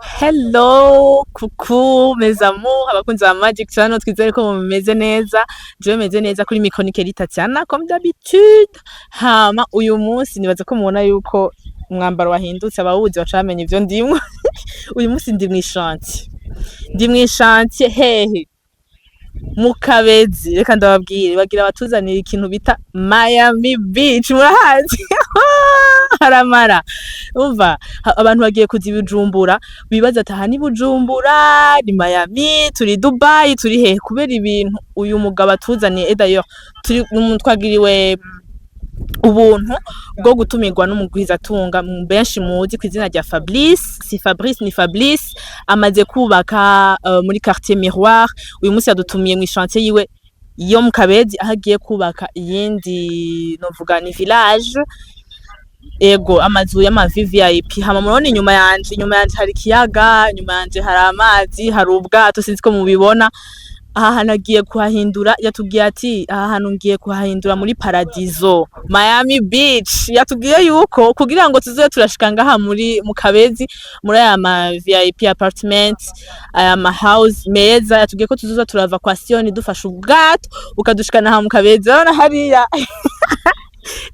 Hello, coucou mes amours, abakunzi ba Magic Channel, twizere ko mumeze neza. Je meze neza kuri Mikonikeri Tatiana comme d'habitude. Hama uyu munsi nibaza ko mubona yuko umwambaro wahindutse abawuzi bacamenye ivyo ndimwe. Uyu munsi ndi mwishanti. Ndi mwishanti hehe. Mukabezi, reka ndababwire bagira batuzanira ikintu bita Miami Beach murahazi. Haramara umva abantu bagiye kuzi Bujumbura bibaza ati aha ni Bujumbura ni Miami turi Dubai turi hehe kubera ibintu uyu mugabo atuzaniye d'ailleurs turi twagiriwe ubuntu bwo gutumirwa n'umugwiza atunga benshi muzi kwizina rya Fabrice ni Fabrice amaze kubaka muri quartier Miroir uyu munsi yadutumiye mu chantier yiwe yo mukabezi ahagiye kubaka yindi novuga ni village ego amazu y'ama VIP hama murone inyuma yanje hari kiyaga inyuma yanje hari amazi hari ubwato sinzi ko mubibona aha hanagiye kuhahindura yatubwiye ati aha hanu ngiye kuhahindura muri Paradiso Miami Beach yatubwiye yuko kugira ngo tuzoye turashika ngaha muri mukabezi muri aya ma VIP apartment aya ma house meza yatubwiye ko tuzoza turava kwa Sioni dufasha ubwato ukadushikana ha mukabezi urabona hariya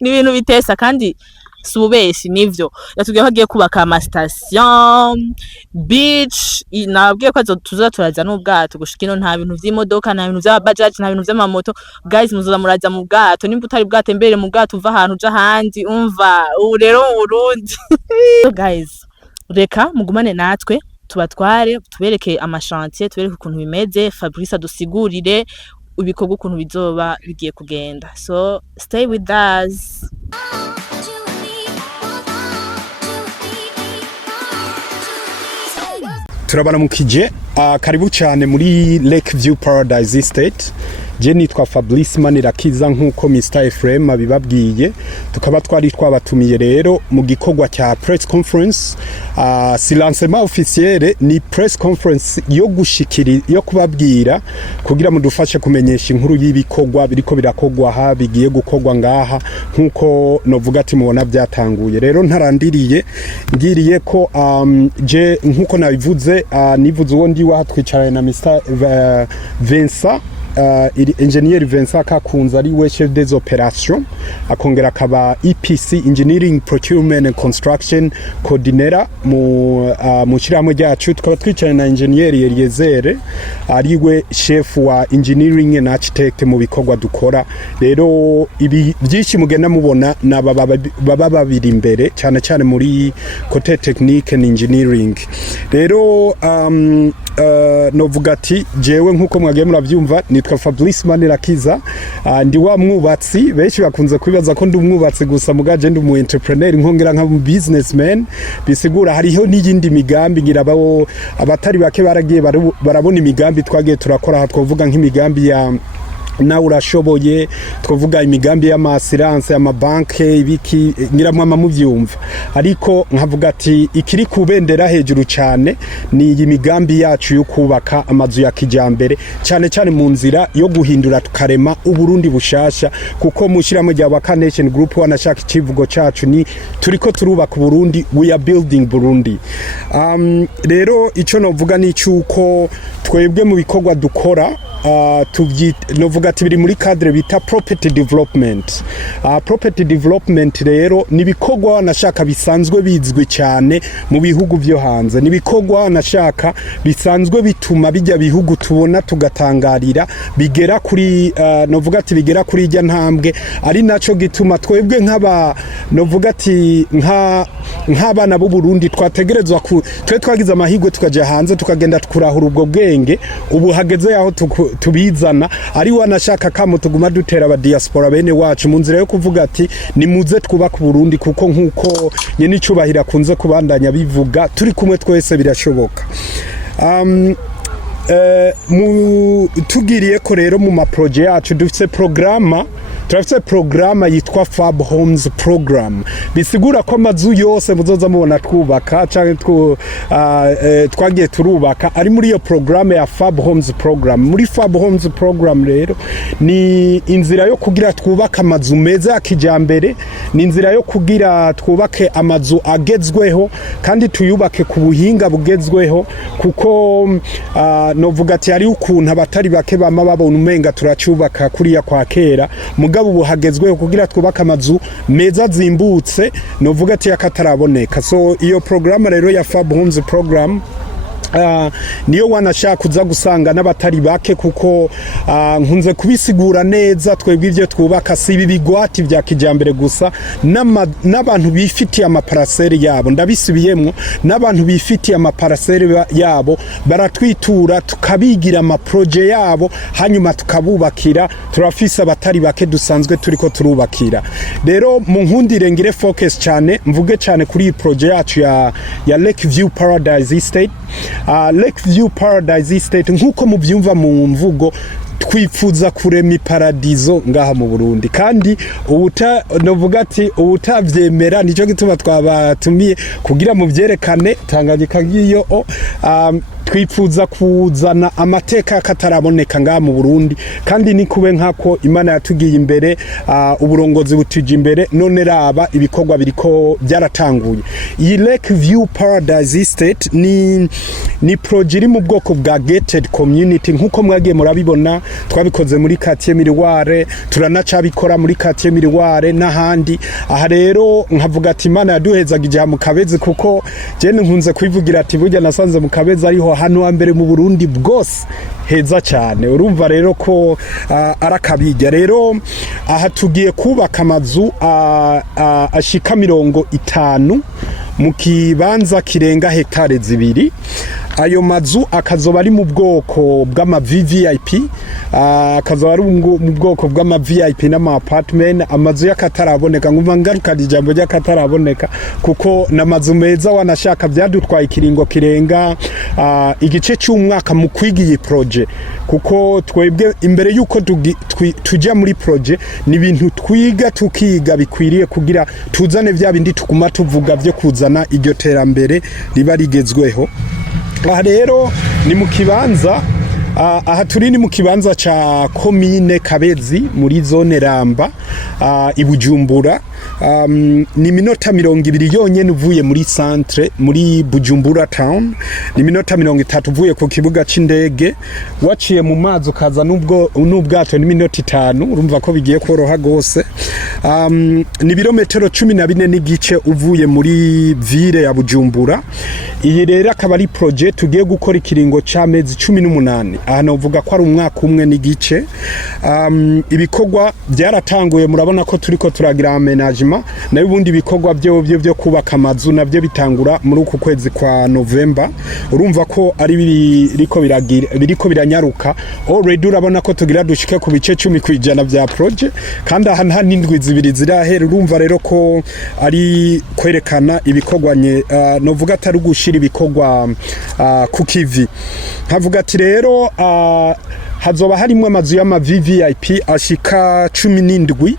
ni ibintu bitesa kandi subeshi nivyo yatubwiye ko agiye kubaka ama station beach nabwiye ko tuzoza turaza n'ubwato gushika ino nta bintu vy'imodoka nta bintu vya bajaj nta bintu vy'amamoto guys muzoza muraza mu bwato nimba utari bwato mbere mu bwato uva ahantu uja handi umva ubu rero mu Burundi guys reka mugumane natwe tubatware tubereke amashantier tubereke ukuntu bimeze Fabrice adusigurire ibikorwa ukuntu bizoba bigiye kugenda so stay with us. Turabaramukije karibu cyane muri Lake View Paradise Estate. Je nitwa Fabrice Manirakiza nkuko Mr Ephraim abibabwiye tukaba twari twabatumiye rero mu gikorwa cya press conference si lancement officiel ni press conference yo gushikiri yo kubabwira kugira mudufashe kumenyesha inkuru y'ibikorwa biriko birakogwa ha bigiye gukogwa ngaha nkuko novuga ati mubona byatanguye rero ntarandiriye ngiriye ko je nkuko nabivuze nivuze uwo ndi wa twicaranye na Mr Vincent engineer Vincent Kakunza ari we chef des opérations akongera akaba EPC engineering procurement and construction coordinator mu kiramo ryacu tukaba twicaranye na engineer Eliezer ari we chef wa engineering and architect mu bikorwa dukora rero ibi byinshi mugenda mubona baba babiri imbere cyane cyane muri côté technique and engineering rero novuga ati jewe nkuko mwagiye murabyumva nitwa Fabrice Manirakiza ndi wa mwubatsi benshi bakunze kwibaza ko ndi umwubatsi gusa mugaje ndi umu entrepreneur nkongera nka businessman bisigura hariho n'iyindi migambi ngirabaho abatari bake baragiye barabona imigambi twagiye turakora twavuga nk'imigambi ya na urashoboye twavuga imigambi y'amasirance y'amabanke ibiki ngiramwe amamuvyumva ariko nkavuga ati ikiri kubendera hejuru cyane ni iyi migambi yacu yo kubaka amazu ya kijambere cyane cyane mu nzira yo guhindura tukarema uburundi bushasha kuko mushiramo rya Waka Nation Group wanashaka ikivugo cyacu ni turiko turubaka Burundi we are building Burundi rero ico novuga ni cyuko twebwe mu bikorwa dukora novuga ati biri muri cadre bita property development property development rero nibikorwa wanashaka bisanzwe bizwi cyane mu bihugu byo hanze nibikorwa wanashaka bisanzwe bituma bijya bihugu tubona tugatangarira bigera kuri novuga ati bigera kuri ijya ntambwe ari naco gituma twebwe nk'aba novuga ati nk'abana b'u Burundi twategerezwa twe twagize amahirwe tukaje hanze tukagenda tukurahura ubwo bwenge ubu hageze yaho tubizana ari wanashaka kamo tuguma dutera aba diaspora bene wacu mu nzira yo kuvuga ati ni muze twubaka Burundi kuko nkuko nyene icubahira kunze kubandanya bivuga turi kumwe twese birashoboka tugiriye ko rero mu ma projet yacu dufite programa turafite programa yitwa Fab Homes Program, bisigura ko amazu yose muzoza mubona twubaka canke twagiye turubaka ari muri iyo programa ya Fab Homes Program. Muri Fab Homes Program rero ni inzira yo kugira twubaka amazu meza ya kijambere, ni inzira yo kugira twubake amazu agezweho kandi tuyubake ku buhinga bugezweho, kuko novuga ati ari ukuntu abatari bake bama babona umenga turacubaka kuriya kwa kera, mugabo ubu hagezweho kugira twubaka amazu meza zimbutse, novuga ati yakataraboneka. So iyo programa rero ya Fab Homes Program niyo wanashaka kuza gusanga n'abatari bake, kuko nkunze kubisigura neza, twebwe ivyo twubaka si ibigwati vya kijambere gusa, n'abantu bifitiye amaparasere yabo, ndabisubiyemwo, n'abantu bifitiye amaparasere yabo baratwitura tukabigira amaproje yabo, hanyuma tukabubakira. Turafise abatari bake dusanzwe turiko turubakira. Rero mu nkundire ngire focus cyane, mvuge cyane kuri iyi proje yacu ya Lake View Paradise Estate. Lake View Paradise Estate nkuko muvyumva mu mvugo, twifuza kurema iparadizo ngaha mu Burundi, kandi novuga ati ubutavyemera nico gituma twabatumiye kugira mu vyerekane Tanganyika ngiyo twifuza kuzana amateka kataraboneka ngaha mu Burundi, kandi ni kube nkako Imana yatugiye imbere, uburongozi butuje imbere, none raba ibikorwa biriko byaratanguye. Iyi Lake View Paradise Estate ni project iri mu bwoko bwa gated community, nkuko mwagiye murabibona twabikoze muri quartier Miroir, turanacabikora muri quartier Miroir n'ahandi. Aha rero nkavuga ati Imana yaduhezaga ijya mukabezi, kuko je nkunze kwivugira ati burya nasanze mukabezi ariho hano ambere mu Burundi bwose heza cyane. Urumva rero ko arakabijya. Rero aha tugiye kubaka amazu ashika 50 mu kibanza kirenga hektare 2. Ayo mazu akazoba ari mu bwoko bw'ama VVIP, akazoba ari mu bwoko bw'ama VIP n'ama apartment. Amazu yakataraboneka, ngumva ngaruka ijambo ryakataraboneka, kuko namazu meza wanashaka byadutwaye ikiringo kirenga igice cy'umwaka mu kwigiye projet, kuko twebwe imbere yuko tujya muri projet ni ibintu twiga tukiga bikwiriye kugira tuzane vya bindi tukuma tuvuga byo kuzana iryo terambere riba rigezweho. Aha rero ni mu kibanza, aha turi ni mu kibanza ca komine Kabezi muri zone Ramba, ibujumbura. Ni minota 20 yonyene uvuye muri centre muri Bujumbura town, ni minota 30 uvuye ku kibuga c'indege, waciye mu mazi ukaza n'ubwato ni minota 5. urumva ko bigiye koroha gose. Ni birometero 14 n'igice uvuye muri ville ya Bujumbura. Iyi rero akaba ari project tugiye gukora ikiringo c'amezi 18. aha novuga ko ari umwaka umwe n'igice. Ibikorwa byaratanguye, murabona ko turiko turagira aménagement, nayo ubundi bikorwa byo kubaka amazu nabyo bitangura muri uku kwezi kwa November. Urumva ko ari biriko biranyaruka. Already urabona ko tugira dushike ku bice 10% bya project, kandi aha nta n'indwi zibiri zirahera. Urumva rero ko ari kwerekana ibikorwa novuga atari gushira ibikorwa ku kivi. Havuga ati rero hazoba harimo amazu y'ama VVIP ashika 17.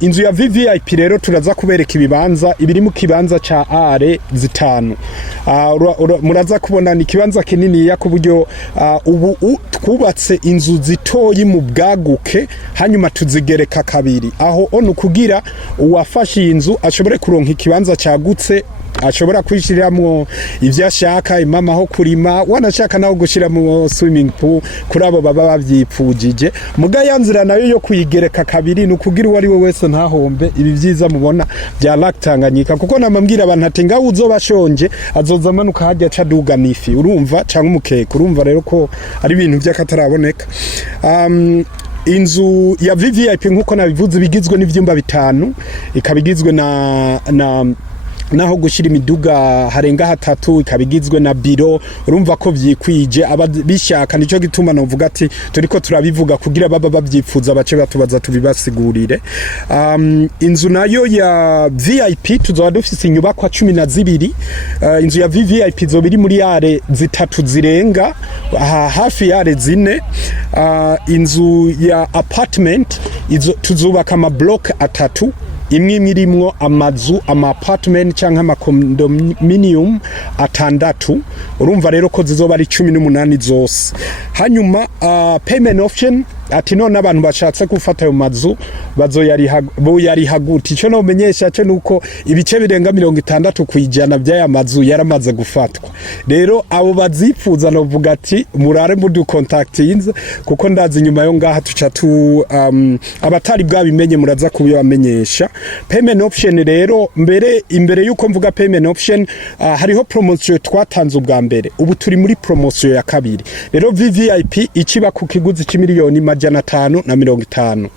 Inzu ya VVIP rero turaza kubereka ibibanza ibiri mu kibanza ca are 5. Muraza kubona ni kibanza kinini ya kuburyo ubu twubatse inzu zitoyi mu bwaguke, hanyuma tuzigereka kabiri. Aho ono kugira uwafashe inzu ashobore kuronka ikibanza cagutse, ashobora kwishiramwo ivyo ashaka, imama ho kurima, wanashaka naho gushiramo swimming pool kuri abo baba bavyipfujije. Muga yanzira nayo yo kuyigereka kabiri nukugira uwari we wese ntahombe ibi vyiza mubona bya Lac Tanganyika, kuko namambwira abantu ati ngaho uzobashonje azoza manuka hajya caduga nifi, urumva canke umukeke. Urumva rero ko ari ibintu byakataraboneka. Inzu ya VVIP nkuko nabivuze bigizwe n'ivyumba 5, ikabigizwe naho gushira imiduga harenga 3, ikabigizwe na biro. Urumva ko vyikwije abishaka, nico gituma novuga ati turiko turabivuga kugira baba bavyifuza bace batubaza tubibasigurire. Inzu nayo ya VIP tuzoba dufise inyubakwa 12. Inzu ya VIP zo biri muri yare 3 zirenga, hafi yare 4. Inzu ya apartment izo tuzubaka ama block atatu imwe irimwo amazu ama apartment canke ama condominium atandatu urumva rero ko zizoba ari 18 zose hanyuma payment option ati none abantu bashatse gufata ayo mazu bazoyariha gute ico no menyesha cyo nuko ibice birenga 60 kwijana by'aya mazu yaramaze gufatwa rero abo bazifuza no vuga ati murare mudu contactinze kuko ndazi nyuma yo ngaha tuca tu abatari bwabimenye muraza kubibamenyesha payment option rero imbere yuko mvuga payment option hariho promotion twatanze ubwa mbere ubu turi muri promotion ya kabiri rero VVIP ikiba ku kiguzi c'imiliyoni majana 550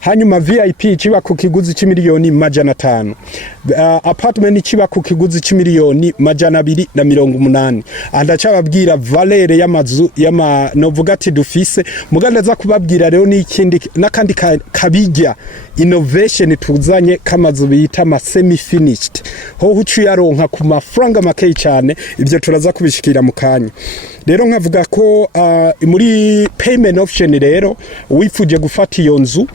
hanyuma VIP ikiba ku kiguzi c'imiliyoni majana 5 apartment ikiba ku kiguzi c'imiliyoni majana 280 andacababwira valere y'amazu novuga ati dufise mugandaza kubabwira rero n'ikindi nakandi kabijya innovation tuzanye kamazu bita ma semi finished ho hucu yaronka ku mafaranga make cyane ibyo turaza kubishikira mu kanya rero nkavuga ko muri payment option rero wifuje gufata iyo nzu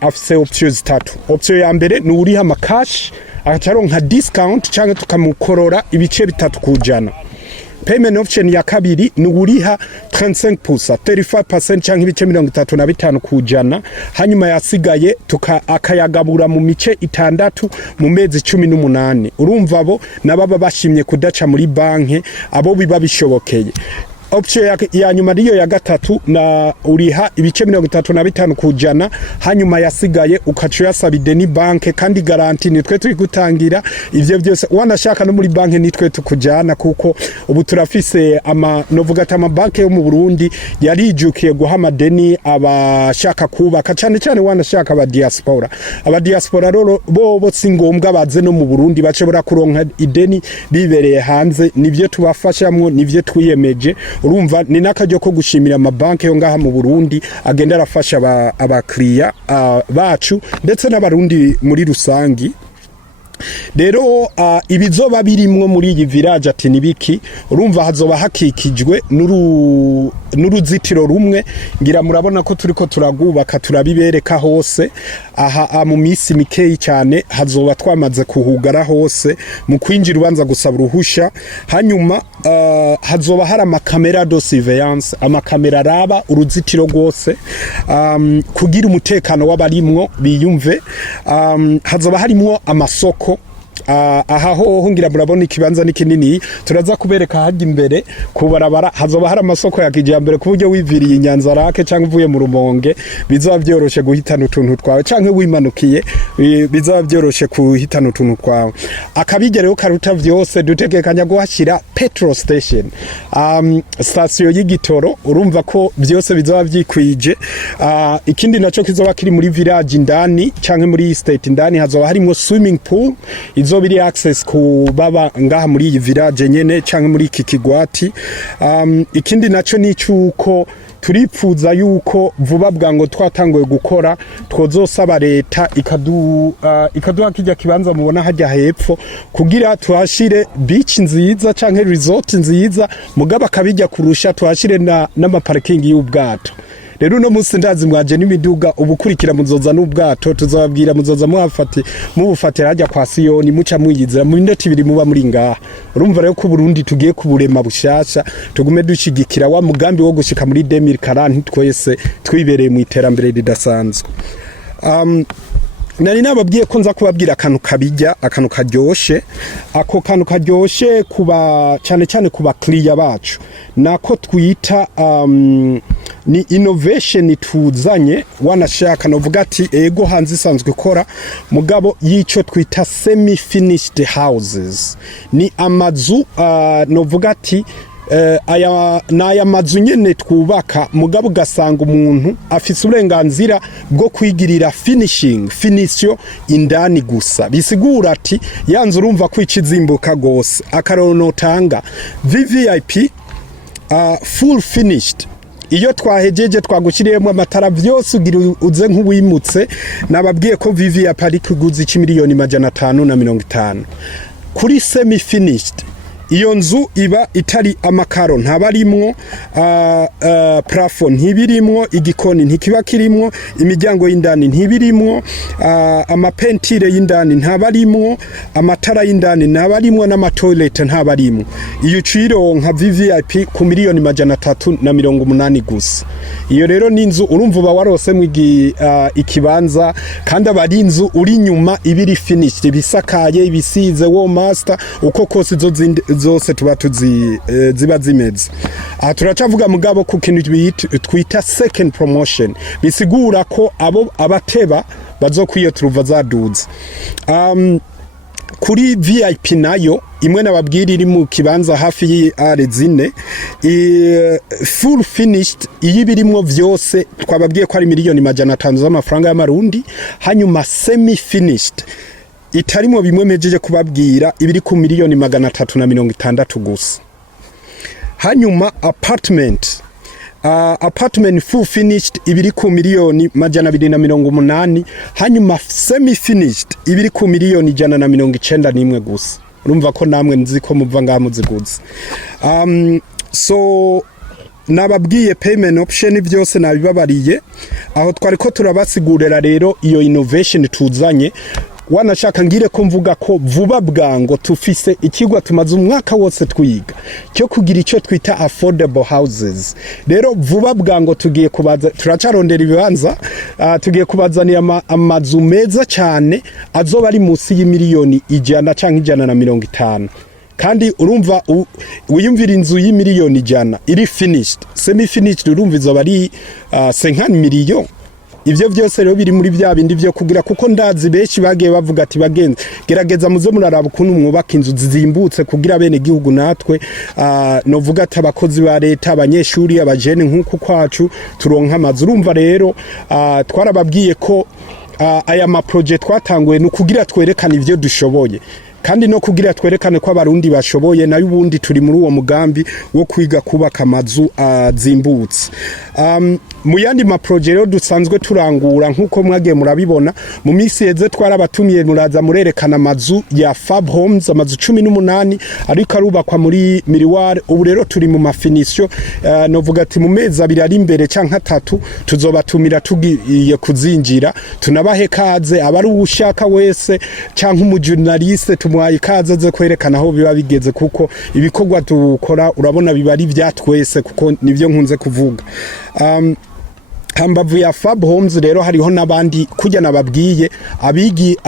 afise option zitatu option ya mbere ni uriha ama cash akacaronka discount cyangwa tukamukorora ibice bitatu kujana payment option ya kabiri ni uriha 35% 35% cyangwa ibice 35 kujana hanyuma yasigaye akayagabura mu mice itandatu mu mezi 18 urumva abo nababa bashimye kudaca muri banke abo biba bishobokeye option ya nyuma riyo ya gatatu na uriha ibice 35 kujana hanyuma yasigaye ukacu yasaba ideni banke kandi garanti nitwe turi gutangira ivyo byose wanashaka no muri banke nitwe tukujana kuko ubu turafise novuga ati ama banke yo mu Burundi yarijukiye guha amadeni abashaka kubaka cyane wanashaka aba diaspora rero bo singombwa baze no mu Burundi bacebora kuronka ideni bibereye hanze nivyo tubafashamwo nivyo twiyemeje urumva ni nakajyo ko gushimira amabanke yo ngaha mu Burundi agenda arafasha abakiriya bacu ndetse n'abarundi muri rusangi rero ibizoba birimwo muri iyi village ati nibiki urumva hazoba hakikijwe n'uruzitiro rumwe ngira murabona ko turiko turagubaka turabibereka hose aha mu misi mikeyi cyane hazoba twamaze kuhugara hose mu kwinjira ubanza gusaba uruhusha hanyuma hazoba hari amakamera de surveillance amakamera raba uruzitiro rwose kugira umutekano w'abarimwo biyumve hazoba harimwo amasoko aha ho ngira murabona ikibanza nikinini turaza kubereka haje imbere kubarabara hazoba hari amasoko ya kijambere ku buryo wiviriye Nyanza rake cyangwa uvuye mu Rumonge bizaba byoroshe guhitana utuntu twawe cyangwa wimanukiye bizaba byoroshe kuhitana utuntu twawe akabigereho karuta vyose dutegekanya guhashira petrol station station y'igitoro urumva ko byose bizaba byikwije ikindi naco kizoba kiri muri village indani cyangwa muri estate indani hazoba harimo swimming pool izo biri access ku baba ngaha muri iyi village nyene canke muri iki kigwati ikindi naco ni cyuko turipfuza yuko vuba bwango twatanguye gukora twozosaba leta ikaduha kijya kibanza mubona hajya hepfo kugira tuhashire beach nziza canke resort nziza mugaba kabijya kurusha tuhashire n'ama parking y'ubwato rero no munsi ndazi mwaje n'imiduga ubukurikira muzoza n'ubwato tuzababwira muzoza mubufatira hajya kwa Siyoni muca mwiyizira mu minota 2 muba muri ngaha urumva rero ko Burundi tugiye kuburema bushasha tugume dushigikira wa mugambi wo gushika muri 2040 twese twibereye mu iterambere ridasanzwe nari nababwiye ko nza kubabwira akantu kabijya akantu karyoshe ako kantu karyoshe kuba cyane kuba client bacu nako twita ni innovation tuzanye wanashaka novuga ati ego hanze isanzwe ikora mugabo yico twita semi finished houses ni amazu novuga ati aya mazu nyene twubaka mugabo gasanga umuntu afise uburenganzira bwo kwigirira finisho indani gusa bisigura ati yanze urumva ko ikizimbuka gose akarono tanga VVIP full finished iyo twahejeje twagushyiriyemo amatara byose ugira uze nk'uwimutse nababwiye ko VVIP ari kuguzi 550 kuri semi finished iyo nzu iba itari amakaro ntabarimwo plafond ntibirimwo igikoni ntikiba kirimwo imiryango y'indani ntibirimwo amapentire y'indani ntabarimwo amatara y'indani ntabarimwo n'amatoilet ntabarimwo iyo cironka VIP ku miliyoni 380 gusa iyo rero ni inzu urumva uba warose mu ikibanza kandi abari inzu uri nyuma ibiri finished bisakaye ibisize wo master uko kose zose tuba ziba zimeze turacavuga mugabo ku kintu twita second promotion bisigura ko abateba bazokwiyo turuva zaduze kuri VIP nayo imwe nababwira iri mu kibanza hafi y'are zine full finished iyibirimwo vyose twababwiye ko ari miliyoni 500 z'amafaranga y'amarundi hanyuma semi finished itarimo bimwe mejeje kubabwira ibiri ku miliyoni 360 gusa hanyuma apartment full finished ibiri ku miliyoni 280 hanyuma semi finished ibiri ku miliyoni 191 gusa urumva ko namwe nzi ko muva ngaha muziguze so nababwiye payment option byose nabibabariye aho twari ko turabasigurira rero iyo innovation tuzanye wanashaka ngire ko mvuga ko vuba bwango tufise ikigwa tumaze umwaka wose twiga cyo kugira icyo twita affordable houses rero vuba bwango tugiye kubaza turacarondera ibibanza tugiye kubazanira amazu meza cyane azoba ari munsi y'imiliyoni 100 canke 150 kandi urumva uyumvira inzu y'imiliyoni 100 iri finished semi finished urumva izoba ari 50 miliyoni ivyo byose rero biri muri bya bindi byo kugira kuko ndazi beshi bagiye bavuga ati bagenze gerageza muze muraraba ukuntu mwubaka inzu zizimbutse kugira bene gihugu natwe novuga ati abakozi ba leta abanyeshuri abajene nkuko kwacu turonka amazu urumva rero twarababwiye ko aya ma project twatanguye no kugira twerekana ivyo dushoboye kandi no kugira twerekane ko abarundi bashoboye nayo ubundi turi muri uwo mugambi wo kwiga kubaka amazu zimbutse mu yandi ma project rero dusanzwe turangura nkuko mwagiye murabibona mu minsi yeze twarabatumiye muraza murerekana amazu ya Fab Homes amazu 18 ariko arubakwa muri Miriware ubu rero turi mu mafinisho novuga ati mu mezi abiri ari imbere canke 3 tuzobatumira tugiye kuzinjira tunabahe kaze abari ushaka wese canke umujurnaliste tumwaye kaze ze kwerekana aho biba bigeze kuko ibikorwa dukora urabona biba ari byatwese kuko nivyo nkunze kuvuga hambavu ya Fab Homes rero hariho nabandi kujya nababwiye abigi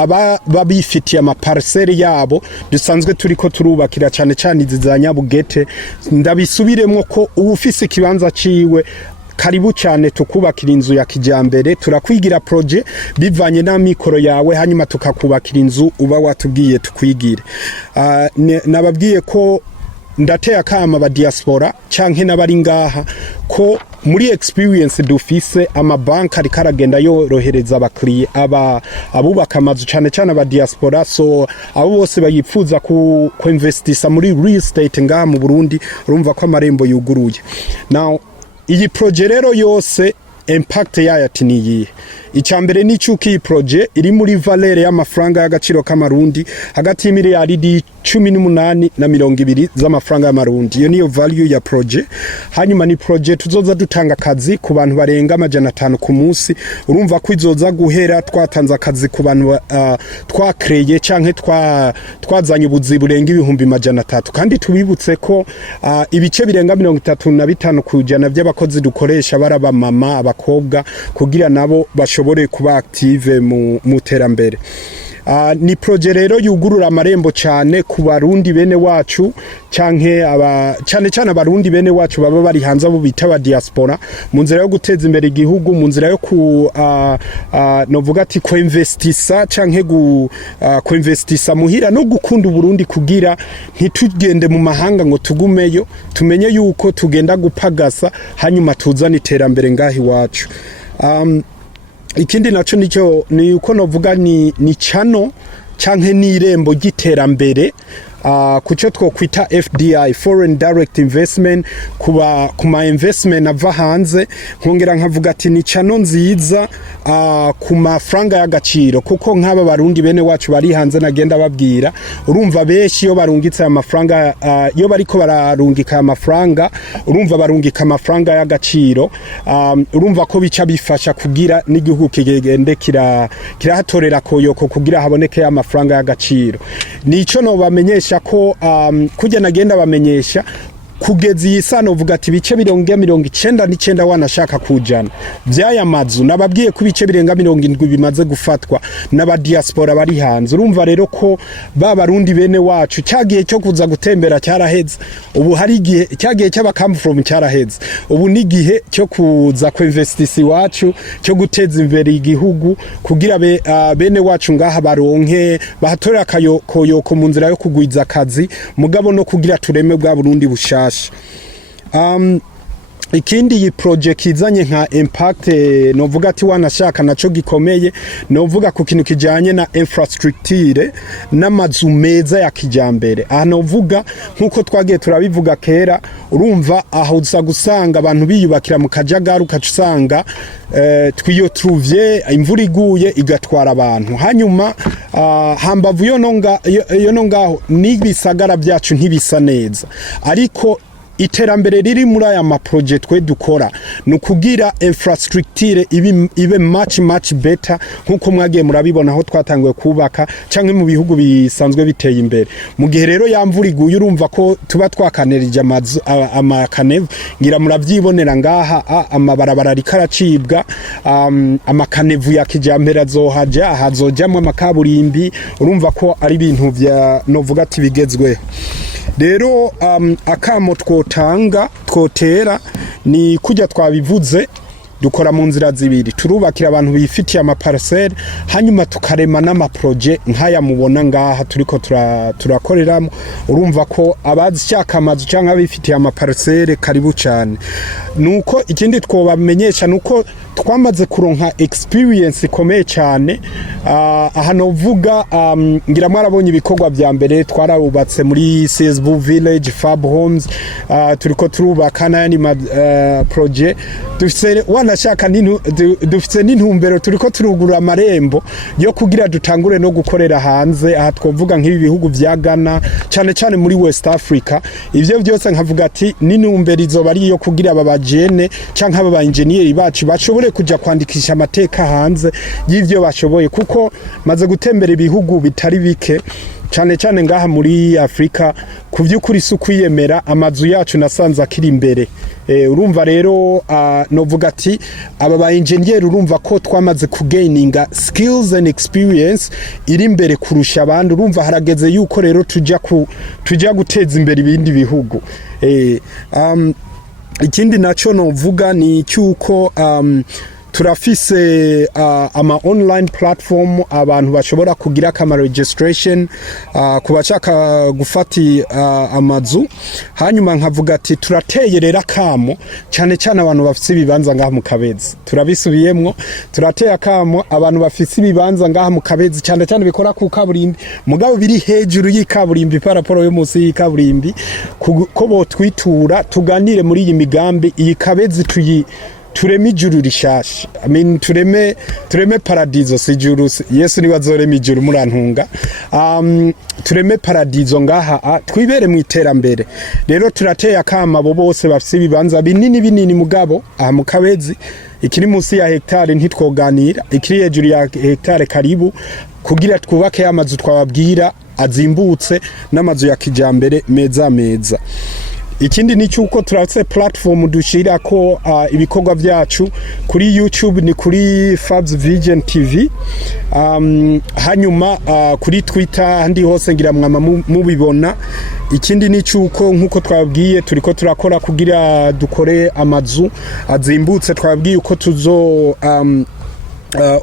babifitiye ama parcelle yabo dusanzwe turiko turubakira cyane cyane izizanya bugete ndabisubiremwo ko ubufise ikibanza ciwe karibu cyane tukubakira inzu ya kijambere turakwigira project bivanye na mikoro yawe hanyuma tukakubakira inzu uba watubwiye tukwigire nababwiye ko ndateye akama ba diaspora canke nabari ngaha ko muri experience dufise amabanki ari karagenda yorohereza abakiriye abubaka amazu cyane cyane aba diaspora so abo bose bayipfuza ku investisa muri real estate ngaha mu Burundi urumva ko amarembo yuguruye now iyi project rero yose impact yayo ati niyi icyambere ni cyuko iyi project iri muri valeur y'amafaranga y'agaciro k'amarundi hagati y'imiliyaridi 18 na 20 z'amafaranga y'amarundi iyo niyo value ya project hanyuma ni project tuzoza dutanga akazi ku bantu barenga 500 ku munsi urumva ko izoza guhera twatanze akazi ku bantu twakreye canke twazanye ubuzi burenga ibihumbi 300 kandi tubibutse ko ibice birenga 35 kujana by'abakozi dukoresha baraba mama abakobwa kugira nabo bashobore kuba active mu terambere ni project rero yugurura amarembo cyane ku barundi bene wacu canke cyane cyane abarundi bene wacu baba bari hanze abo bita ba diaspora mu nzira yo guteza imbere igihugu mu nzira yo ku novuga ati ko investisa canke ko investisa muhira no gukunda Burundi kugira ntitugende mu mahanga ngo tugumeyo tumenye yuko tugenda gupagasa hanyuma tuzana iterambere ngahi wacu ikindi naco nicyo ni uko novuga ni cano canke n'irembo giterambere kuco twokwita FDI, foreign direct investment, kuma investment ava hanze. Nkongera nkavuga ati ni chano nziza ku mafaranga y'agaciro, kuko nk'aba barundi bene wacu bari hanze nagenda babwira, urumva benshi yo barungitse amafaranga, yo bariko bararungika amafaranga, urumva barungika amafaranga y'agaciro, urumva ko bica bifasha kugira n'igihugu kigende kirahatorera koyoko kugira haboneke amafaranga y'agaciro. Nico no bamenyesha ko kujya nagenda bamenyesha kugeza iyi sano uvuga ati bice 99 wanashaka kujana vyaya mazu nababwiye ko bice birenga 70 bimaze gufatwa n'aba diaspora bari hanze. Urumva rero ko babarundi bene wacu cyagiye cyo kuza gutembera cyaraheze, ubu hari igihe cyagiye cy'aba come from cyaraheze, ubu ni gihe cyo kuza ku investisi wacu, cyo guteza imbere igihugu kugira bene wacu ngaha baronke bahatorera koyoko mu nzira yo kugwiza akazi, mugabo no kugira tureme bwa Burundi busha. Ikindi iyi project izanye nka impact novuga ati wanashaka naco gikomeye, novuga ku kintu kijanye na infrastructure n'amazu meza ya kijambere. Aha novuga nkuko twagiye turabivuga kera, urumva aho uza gusanga abantu biyubakira mu kajagaru kacusanga twiyo truvye imvura iguye igatwara abantu, hanyuma hambavu yo ngaho n'ibisagara byacu ntibisa neza. Ariko iterambere riri muri aya ma project twe dukora nukugira infrastructure ibe much better, nkuko mwagiye murabibona aho twatanguye kubaka canke mu bihugu bisanzwe biteye imbere. Mu gihe rero yamvura iguye urumva ko tuba twakanerije amazu amakanevu, ngira muravyibonera ngaha amabarabara rikaracibwa, amakanevu ya kijambere azohaja, hazojamwe amakaburimbi, urumva ko ari ibintu vya novuga ati bigezweho. Rero akamo twotera ni kujya twabivuze, dukora mu nzira zibiri, turubakira abantu bifitiye amaparcelle, hanyuma tukarema n'amaproje nk'aya mubona ngaha turiko turakoreramo. Urumva ko abazishaka amazu canke abifitiye amaparcelle karibu cyane. Nuko ikindi twobamenyesha nuko twamaze kuronka experience ikomeye cyane. Aha novuga ngira mwarabonye ibikorwa vya mbere twarabubatse muri CSB Village, Fab Homes, turiko turubaka n'ayandi projet. Dufise wanashaka dufise n'intumbero turiko turugura amarembo yo kugira dutangure no gukorera hanze. Aha twovuga nk'ibi bihugu vya Ghana cyane muri West Africa. Ivyo byose nkavuga ati n'intumbero izoba ari yo kugira ababajene canke aba engineer bacu bashobore kuja kwandikisha amateka hanze y'ivyo bashoboye, kuko maze gutembera ibihugu bitari bike cyane ngaha muri Afrika. Ku vy'ukuri sukwiyemera amazu yacu nasanze akiri imbere. Urumva rero novuga ati aba ba engineer urumva ko twamaze kugaininga skills and experience iri imbere kurusha abandi. Urumva harageze yuko rero tujya guteza imbere ibindi bihugu. Ikindi naco novuga ni cyuko turafise ama online platform abantu bashobora kugira kama registration kubashaka gufati amazu. Hanyuma nkavuga ati turateye rero akamo cyane abantu bafise ibibanza ngaha mu Kabezi, turabisubiyemwo, turateye akamo abantu bafise ibibanza ngaha mu Kabezi cyane bikora ku kaburimbi, mugabo biri hejuru y'ikaburimbi, paraporo yo munsi y'ikaburimbi, ko botwitura tuganire muri iyi migambi. Iyi Kabezi tureme ijuru rishasha, tureme paradizo sijuru. Yesu ni wazorema ijuru murantunga. Tureme paradizo ngaha, twibere mu iterambere. Rero turateye akama abo bose bafise ibibanza binini mugabo aha mu Kabezi, ikiri munsi ya hectare ntitwoganira, ikiri hejuru ya hectare karibu, kugira twubake amazu twababwira azimbutse n'amazu ya kijambere meza. Ikindi ni cyuko turatse platform dushira ko ibikorwa byacu kuri YouTube, ni kuri Fabs Vision TV, hanyuma kuri Twitter handi hose ngira mwama mubibona. Ikindi ni cyuko nkuko twabwiye turiko turakora kugira dukore amazu azimbutse. Twabwiye uko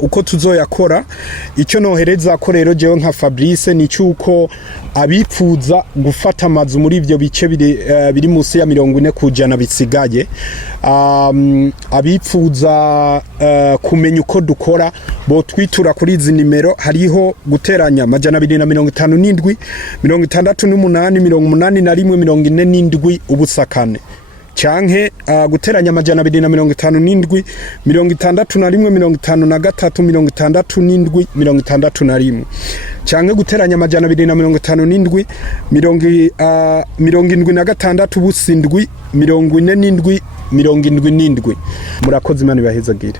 uko tuzoyakora. Icyo nohereza ko rero jewe nka Fabrice ni cyuko abipfuza gufata amazu muri ivyo bice biri musi ya 40 kujana bisigaye, abipfuza kumenya uko dukora bo twitura kuri izi nimero. Hariho guteranya 257 68 81 ubusa 4 canke guteranya 257 61 53 67 canke guteranya 257 76 busindwi 47 77. Murakoze, Imana ibahezagire.